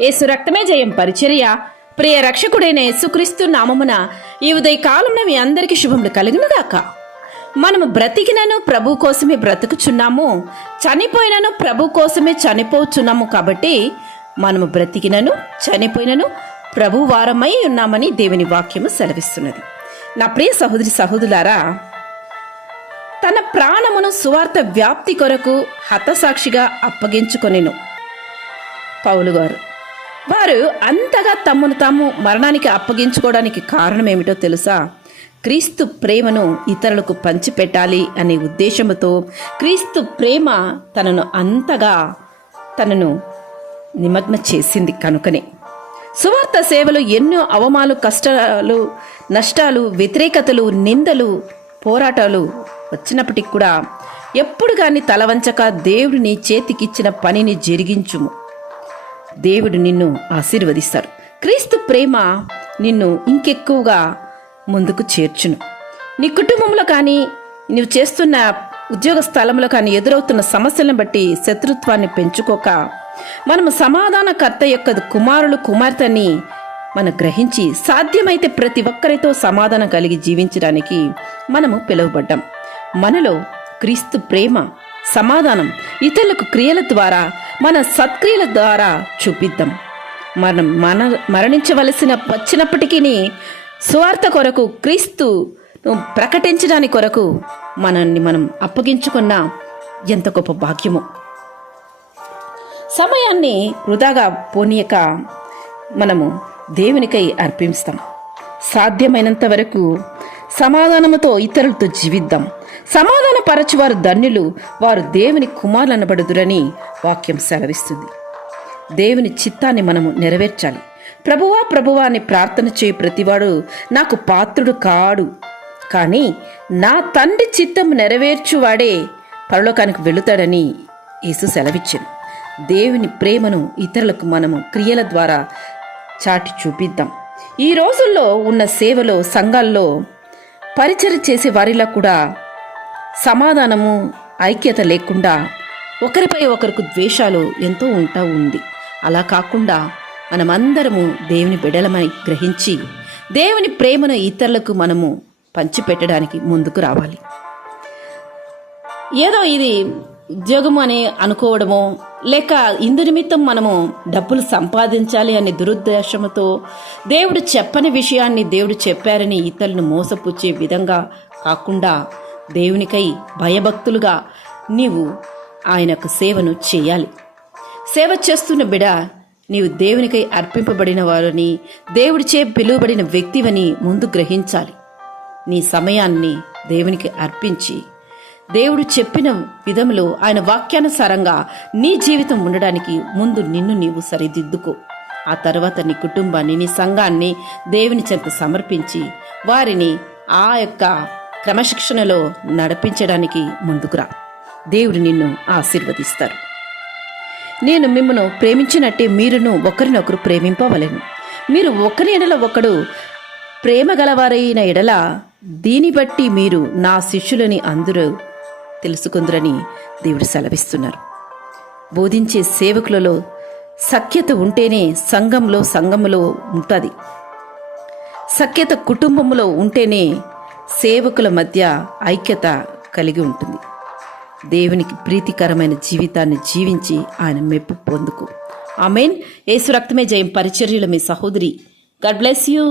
యేసు రక్తమే జయం పరిచర్య. ప్రియ రక్షకుడైన యేసుక్రీస్తు నామమున ఈ ఉదయ కాలంలో మీ అందరికీ శుభములు కలుగునుగాక. మనము బ్రతికినను ప్రభు కోసమే బ్రతుకుచున్నాము, చనిపోయినను ప్రభు కోసమే చనిపోచున్నాము. కాబట్టి మనము బ్రతికినను చనిపోయినను ప్రభు వారమై ఉన్నామని దేవుని వాక్యము సెలవిస్తున్నది. నా ప్రియ సహోదరి సహోదరులారా, తన ప్రాణమును సువార్త వ్యాప్తి కొరకు హతసాక్షిగా అప్పగించుకొనెను పౌలు గారు. వారు అంతగా తమను తాము మరణానికి అప్పగించుకోవడానికి కారణం ఏమిటో తెలుసా? క్రీస్తు ప్రేమను ఇతరులకు పంచిపెట్టాలి అనే ఉద్దేశంతో క్రీస్తు ప్రేమ తనను నిమగ్న చేసింది కనుకనే. సువార్త సేవలు ఎన్నో అవమానాలు, కష్టాలు, నష్టాలు, వ్యతిరేకతలు, నిందలు, పోరాటాలు వచ్చినప్పటికి కూడా ఎప్పుడు కానీ తలవంచక దేవుడు నీ చేతికిచ్చిన పనిని జరిగించుము. దేవుడు నిన్ను ఆశీర్వదిస్తాడు. క్రీస్తు ప్రేమ నిన్ను ఇంకెక్కువగా ముందుకు చేర్చును. నీ కుటుంబంలో కానీ నువ్వు చేస్తున్న ఉద్యోగ స్థలంలో కానీ ఎదురవుతున్న సమస్యలను బట్టి శత్రుత్వాన్ని పెంచుకోక మనము సమాధానకర్త యొక్క కుమారులు కుమార్తెని మనం గ్రహించి సాధ్యమైతే ప్రతి ఒక్కరితో సమాధానం కలిగి జీవించడానికి మనము పిలువబడ్డాం. మనలో క్రీస్తు ప్రేమ, సమాధానం ఇతరులకు క్రియల ద్వారా, మన సత్క్రియల ద్వారా చూపిద్దాం. మనం మరణించవలసిన వచ్చినప్పటికీ సువార్త కొరకు, క్రీస్తు ప్రకటించడానికి కొరకు మనల్ని మనం అప్పగించుకున్న ఎంత గొప్ప భాగ్యము. సమయాన్ని వృధాగా పోనీయక మనము దేవునికై అర్పిస్తాం. సాధ్యమైనంత వరకు సమాధానముతో ఇతరులతో జీవిద్దాం. సమాధాన పరచువారు ధన్యులు, వారు దేవుని కుమారులు అనబడుదురని వాక్యం సెలవిస్తుంది. దేవుని చిత్తాన్ని మనము నెరవేర్చాలి. ప్రభువా ప్రభువా అని ప్రార్థన చేయి ప్రతివాడు నాకు పాత్రుడు కాడు, కానీ నా తండ్రి చిత్తం నెరవేర్చువాడే పరలోకానికి వెళుతాడని యేసు సెలవిచ్చాను. దేవుని ప్రేమను ఇతరులకు మనము క్రియల ద్వారా చాటి చూపిద్దాం. ఈ రోజుల్లో ఉన్న సేవలో, సంఘాల్లో పరిచర్య చేసే వారిలో కూడా సమాధానము, ఐక్యత లేకుండా ఒకరిపై ఒకరికి ద్వేషాలు ఎంతో ఉంది. అలా కాకుండా మనమందరము దేవుని బిడ్డలమని గ్రహించి దేవుని ప్రేమను ఇతరులకు మనము పంచిపెట్టడానికి ముందుకు రావాలి. ఏదో ఇది ఉద్యోగం అని అనుకోవడమో, లేక ఇందు నిమిత్తం మనము డబ్బులు సంపాదించాలి అనే దురుద్దేశంతో దేవుడు చెప్పని విషయాన్ని దేవుడు చెప్పారని ఇతరులను మోసపుచ్చే విధంగా కాకుండా దేవునికై భయభక్తులుగా నీవు ఆయనకు సేవను చేయాలి. సేవ చేస్తున్న బిడ, నీవు దేవునికై అర్పింపబడిన వారిని, దేవుడిచే పిలువబడిన వ్యక్తివని ముందు గ్రహించాలి. నీ సమయాన్ని దేవునికి అర్పించి దేవుడు చెప్పిన విధంలో ఆయన వాక్యానుసారంగా నీ జీవితం ఉండడానికి ముందు నిన్ను నీవు సరిదిద్దుకో. ఆ తర్వాత నీ కుటుంబాన్ని, నీ సంఘాన్ని దేవుని చెంత సమర్పించి వారిని ఆ యొక్క క్రమశిక్షణలో నడిపించడానికి ముందుకురా. దేవుడు నిన్ను ఆశీర్వదిస్తారు. నేను మిమ్మను ప్రేమించినట్టే మీరును ఒకరినొకరు ప్రేమింపవలెను. మీరు ఒకరి ఎడల ఒకడు ప్రేమ గలవారైన ఎడల దీని బట్టి మీరు నా శిష్యులని అందరూ తెలుసుకుందరని దేవుడు సెలవిస్తున్నారు. బోధించే సేవకులలో సఖ్యత ఉంటేనే సంఘములో ఉంటుంది. సఖ్యత కుటుంబంలో ఉంటేనే సేవకుల మధ్య ఐక్యత కలిగి ఉంటుంది. దేవునికి ప్రీతికరమైన జీవితాన్ని జీవించి ఆయన మెప్పు పొందుకో. ఆమేన్. యేసు రక్తమే జయం పరిచర్యలో మీ సహోదరి. God bless you.